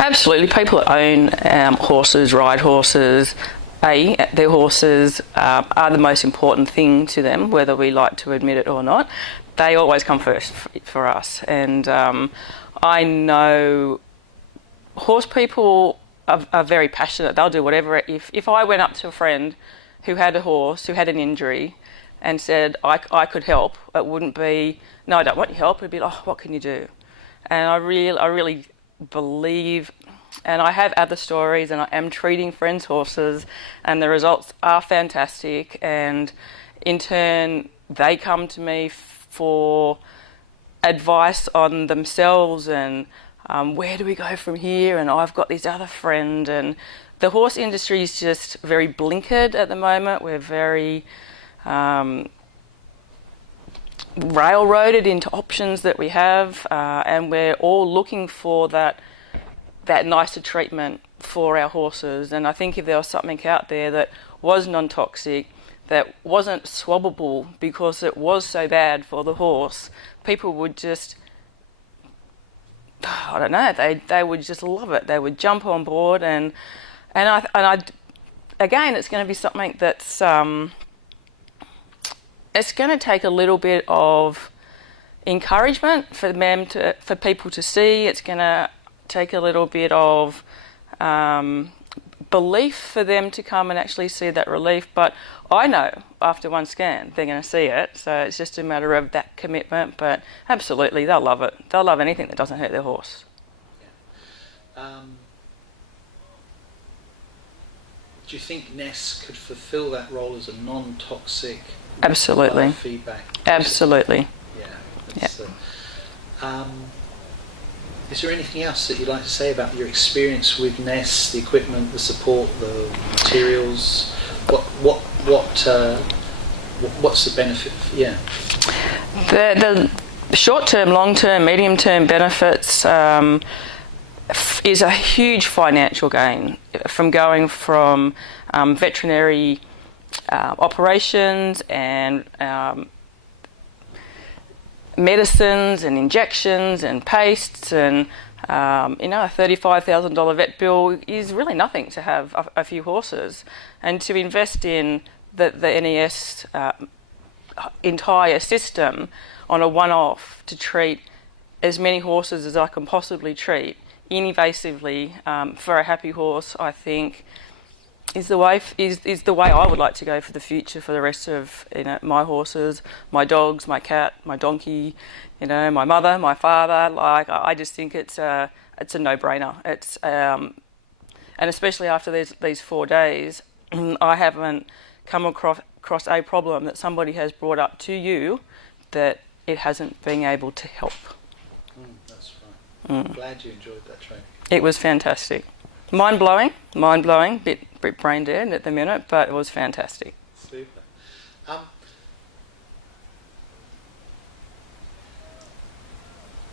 Absolutely. People that own horses, ride horses, their horses are the most important thing to them, whether we like to admit it or not. They always come first for us. And I know horse people are very passionate. They'll do whatever. If I went up to a friend who had a horse, who had an injury, and said, I could help, it wouldn't be, no, I don't want your help. It'd be, oh, what can you do? And I really believe, and I have other stories, and I am treating friends' horses, and the results are fantastic. And in turn, they come to me for advice on themselves and where do we go from here, and I've got this other friend. And the horse industry is just very blinkered at the moment. We're very railroaded into options that we have, and we're all looking for that nicer treatment for our horses. And I think if there was something out there that was non-toxic, that wasn't swabbable because it was so bad for the horse, people would just, I don't know, they would just love it. They would jump on board, and I again, it's going to be something that's it's going to take a little bit of encouragement for people to see. It's going to take a little bit of belief for them to come and actually see that relief. But I know after one scan they're going to see it, so it's just a matter of that commitment. But absolutely, they'll love it. They'll love anything that doesn't hurt their horse. Yeah. Do you think NES could fulfil that role as a non-toxic Absolutely. Feedback? Absolutely. Yeah. Is there anything else that you'd like to say about your experience with NES, the equipment, the support, the materials? What's the benefit? Yeah. The short-term, long-term, medium-term benefits is a huge financial gain from going from veterinary operations and medicines and injections and pastes, and a $35,000 vet bill is really nothing to have a few horses, and to invest in the NES entire system on a one-off to treat as many horses as I can possibly treat invasively for a happy horse, I think is the way I would like to go for the future for the rest of my horses, my dogs, my cat, my donkey, my mother, my father. Like, I just think it's a no-brainer. It's and especially after these 4 days, I haven't come across a problem that somebody has brought up to you that it hasn't been able to help. That's right. I'm glad you enjoyed that training. It was fantastic. Mind-blowing, bit brain dead at the minute, but it was fantastic. Super.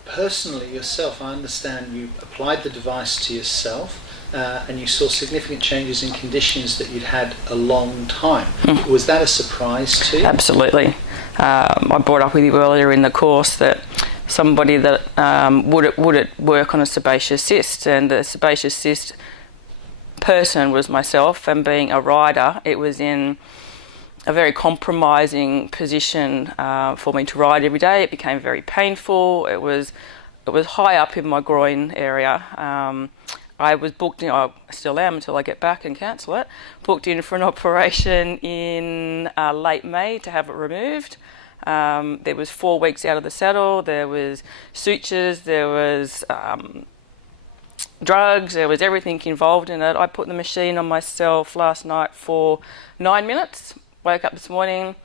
Personally, yourself, I understand you applied the device to yourself and you saw significant changes in conditions that you'd had a long time. Was that a surprise to you? Absolutely. I brought up with you earlier in the course that somebody that would it work on a sebaceous cyst, and the sebaceous cyst person was myself, and being a rider, it was in a very compromising position for me to ride every day. It became very painful. It was high up in my groin area. I was booked in, I still am until I get back and cancel it, booked in for an operation in late May to have it removed. There was 4 weeks out of the saddle, there was sutures, there was drugs, there was everything involved in it. I put the machine on myself last night for 9 minutes, woke up this morning,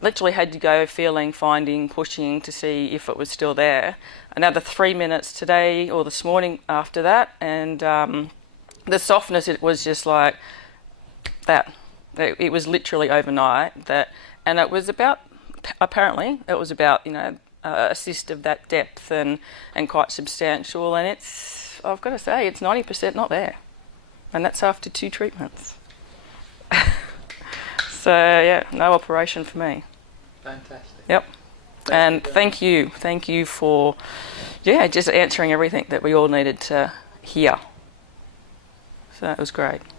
literally had to go feeling, finding, pushing to see if it was still there. Another 3 minutes today or this morning after that, and the softness, it was just like that. It was literally overnight that, and it was about, apparently, it was about, a cyst of that depth and quite substantial, and it's, I've got to say, it's 90% not there. And that's after 2 treatments. So, yeah, no operation for me. Fantastic. Yep. And thank you for, just answering everything that we all needed to hear. So it was great.